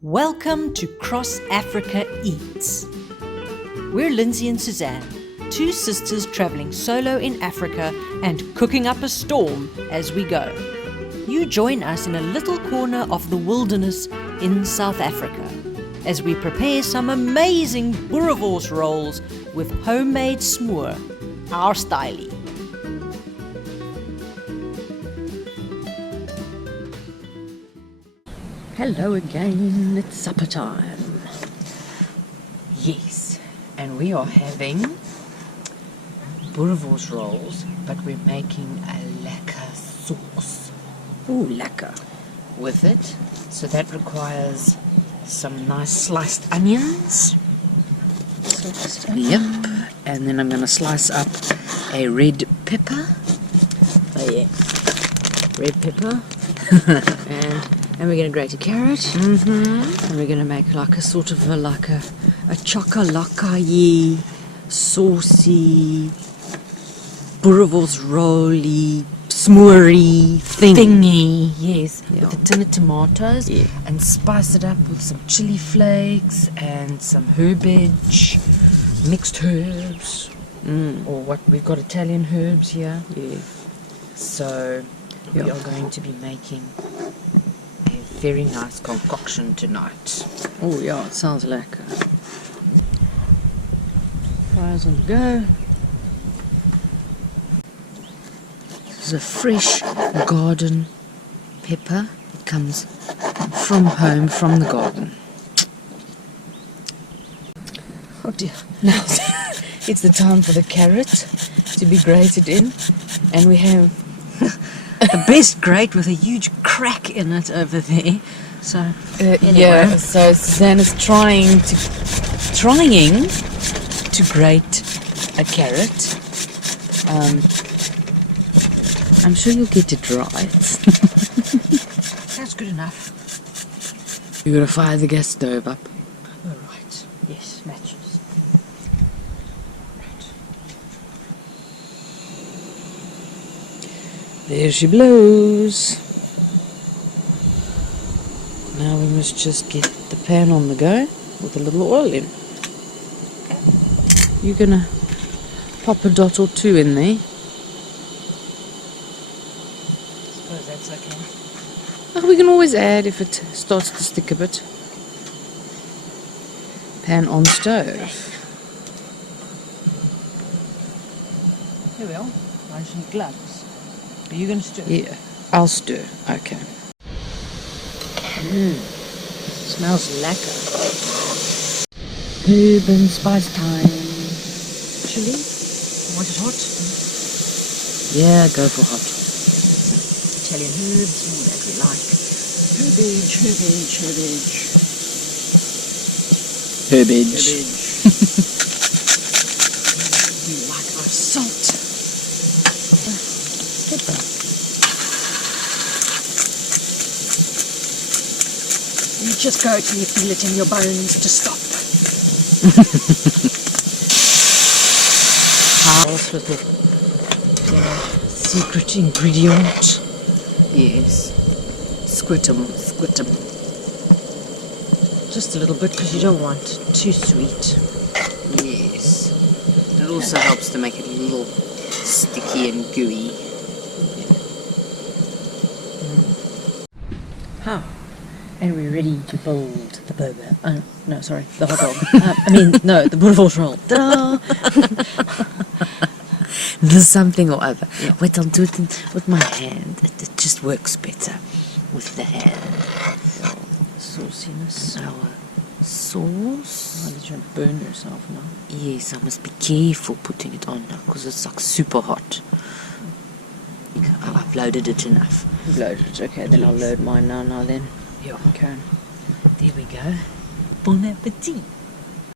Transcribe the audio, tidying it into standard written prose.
Welcome to Cross Africa Eats. We're Lindsay and Suzanne, two sisters traveling solo in Africa and cooking up a storm as we go. You join us in a little corner of the wilderness in South Africa as we prepare some amazing Boerewors rolls with homemade smoor, our stylie. Hello again, it's supper time. Yes, and we are having Boerewors rolls, but we're making a lekker sauce Ooh, lekker. with it. So that requires some nice sliced onions. Yep, and then I'm going to slice up a red pepper. Oh yeah, Red pepper. and we're going to grate a carrot, And we're going to make like a sort of a chocolate-y, saucy, Boerewors rolly, smoory thingy. Yes, Yeah. with a tin of tomatoes, Yeah. and spice it up with some chili flakes and some herbage, mixed herbs, or what we've got Italian herbs here. yeah. So we Yeah. are going to be making a very nice concoction tonight. Oh yeah, it sounds lekker. Fire's on the go. This is a fresh garden pepper. It comes from home, from the garden. Oh dear. Now it's the time for the carrot to be grated in, and we have The best grate with a huge crack in it over there. So anyway. yeah. So Suzanne is trying to grate a carrot. I'm sure you'll get it right. That's good enough. You're gonna fire the gas stove up. All right. Yes, matches. There she blows. Now we must just get the pan on the go with a little oil in. Okay. You're gonna pop a dot or two in there. Suppose that's okay. Oh, we can always add if it starts to stick a bit. Pan on stove. Here we are. Nice and gloves. Are you going to stir? Yeah, I'll stir. Okay. Smells lekker. Herb and spice time. Chili? Want it hot? Yeah, go for hot. Italian herbs, all that we like. Herbage. Herbage. We like our salt. Pepper. You just go till you feel it in your bones to stop. House little secret ingredient. Yes. Squirtum. Just a little bit because you don't want too sweet. Yes. It also helps to make it a little sticky and gooey. How? And we're ready to build the boba. No, sorry, the hot dog. The Boerewors roll. Ta-da! There's something or other. Yeah. Wait, I'll do it with my hand. It just works better with the hand. Sauciness. Our sauce. Oh, did you burn yourself now? Yes, I must be careful putting it on now because it's like super hot. I've loaded it enough. You've loaded it. Okay, then I'll Yes. load mine now then. Yeah. Okay. There we go. Bon appetit.